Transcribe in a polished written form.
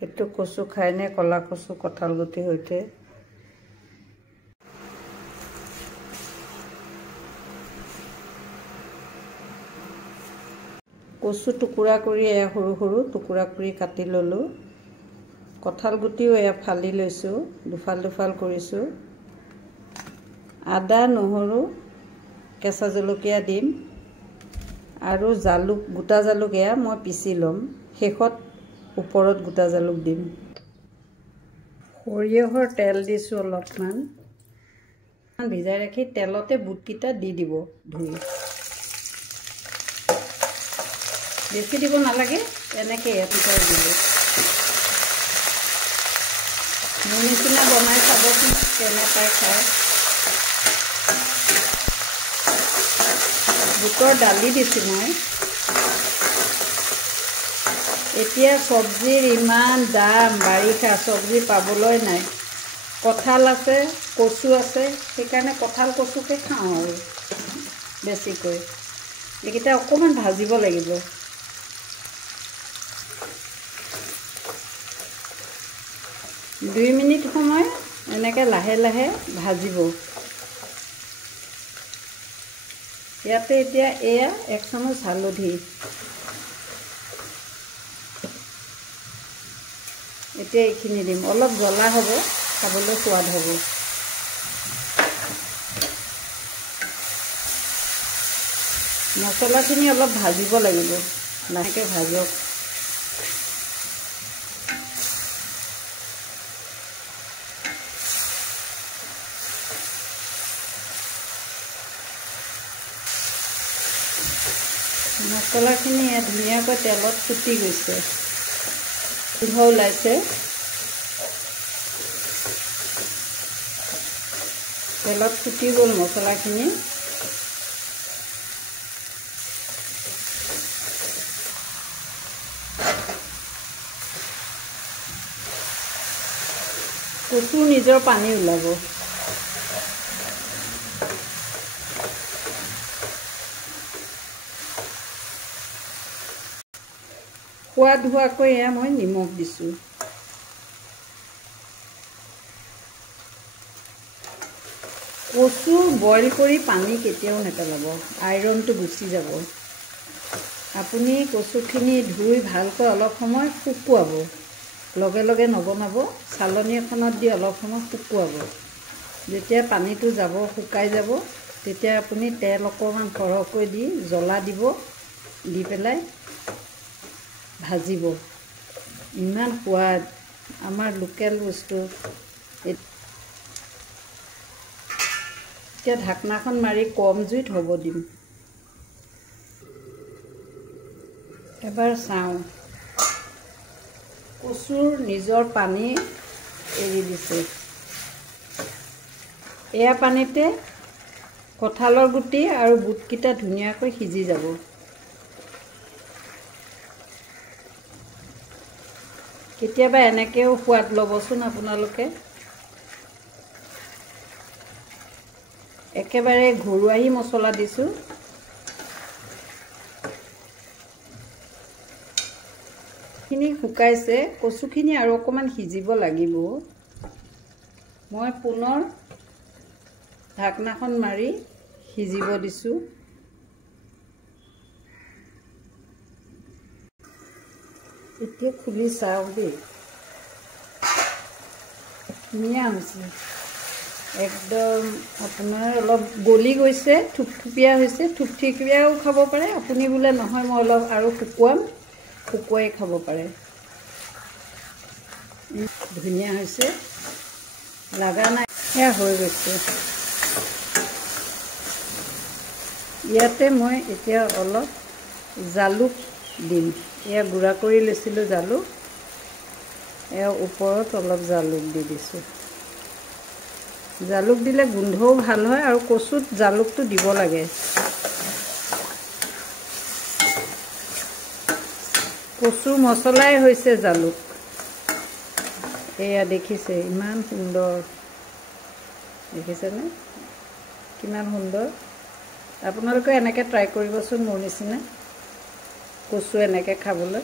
এইটো কচু খায়নে কলা কচু কঁঠাল গুটি সৈতে কচু টুকুৰা কৰি সৰু সৰু টুকুৰা কৰি কাটি ললোঁ কঁঠাল গুটিও ফালি লৈছোঁ দুফাল দুফাল কৰিছোঁ আদা নহৰু কেঁচা জলকীয়া দিম আৰু জালুক গোটা জালুক মই পিচি ল'ম শেষত ওপৰত গোটা জালুক দিম সৰিয়হৰ তেল দিছোঁ অলপমান ভিজাই ৰাখি তেলতে বুটকিটা দি দিব ধুই বেছি দিব নালাগে এনেকৈ এটুকুৰা দিব মোৰ নিচিনা বনাই চাবচোন কেনেকৈ খায় বুটৰ দালি দিছোঁ মই এতিয়া চব্জিৰ ইমান দাম বাৰিষা চব্জি পাবলৈ নাই কঁঠাল আছে কচু আছে সেইকাৰণে কঁঠাল কচুকে খাওঁ আৰু বেছিকৈ এইকেইটা অকণমান ভাজিব লাগিব 2 মিনিট সময় এনেকৈ লাহে লাহে ভাজিব ইয়াতে এতিয়া এয়া 1 চামুচ হালধি এতিয়া এইখিনি দিম অলপ জ্বলা হ'ব খাবলৈ সোৱাদ হ'ব মছলাখিনি অলপ ভাজিব লাগিব লাহেকৈ ভাজক মছলাখিনি ধুনীয়াকৈ তেলত ফুটি গৈছে গোন্ধ ওলাইছে তেলত ফুটি গ'ল মছলাখিনি কচু নিজৰ পানী ওলাব সোৱাদ হোৱাকৈ মই নিমখ দিছোঁ কচু বইল কৰি পানী কেতিয়াও নেপেলাব আইৰণটো গুচি যাব আপুনি কচুখিনি ধুই ভালকৈ অলপ সময় শুকুৱাব লগে লগে নবনাব চালনী এখনত দি অলপ সময় শুকুৱাব যেতিয়া পানীটো যাব শুকাই যাব তেতিয়া আপুনি তেল অকণমান সৰহকৈ দি জ্বলা দিব দি পেলাই ভাজিব ইমান সোৱাদ আমাৰ লোকেল বস্তু এতিয়া ঢাকনাখন মাৰি কম জুইত হ'ব দিম এবাৰ চাওঁ কচুৰ নিজৰ পানী এৰি দিছে এয়া পানীতে কঁঠালৰ গুটি আৰু বুটকিটা ধুনীয়াকৈ সিজি যাব কেতিয়াবা এনেকৈও সোৱাদ ল'বচোন আপোনালোকে একেবাৰে ঘৰুৱাহি মছলা দিছোঁ খিনি শুকাইছে কচুখিনি আৰু অকণমান সিজিব লাগিব মই পুনৰ ঢাকনাখন মাৰি সিজিব দিছোঁ এতিয়া খুলি চাওঁ দেই ধুনীয়া হৈছে একদম আপোনাৰ অলপ গলি গৈছে থুপথুপীয়া হৈছে থুপথুপীয়াও খাব পাৰে আপুনি বোলে নহয় মই অলপ আৰু শুকুৱাই খাব পাৰে ধুনীয়া হৈছে লাগা নাই সেয়া হৈ গৈছে ইয়াতে মই এতিয়া অলপ জালুক দিম এয়া গুড়া কৰি লৈছিলোঁ জালুক এয়া ওপৰত অলপ জালুক দি দিছোঁ জালুক দিলে গোন্ধও ভাল হয় আৰু কচুত জালুকটো দিব লাগে কচু মছলাই হৈছে জালুক এয়া দেখিছে ইমান সুন্দৰ দেখিছেনে কিমান সুন্দৰ আপোনালোকে এনেকৈ ট্ৰাই কৰিবচোন মোৰ নিচিনা কচু এনেকৈ খাবলৈ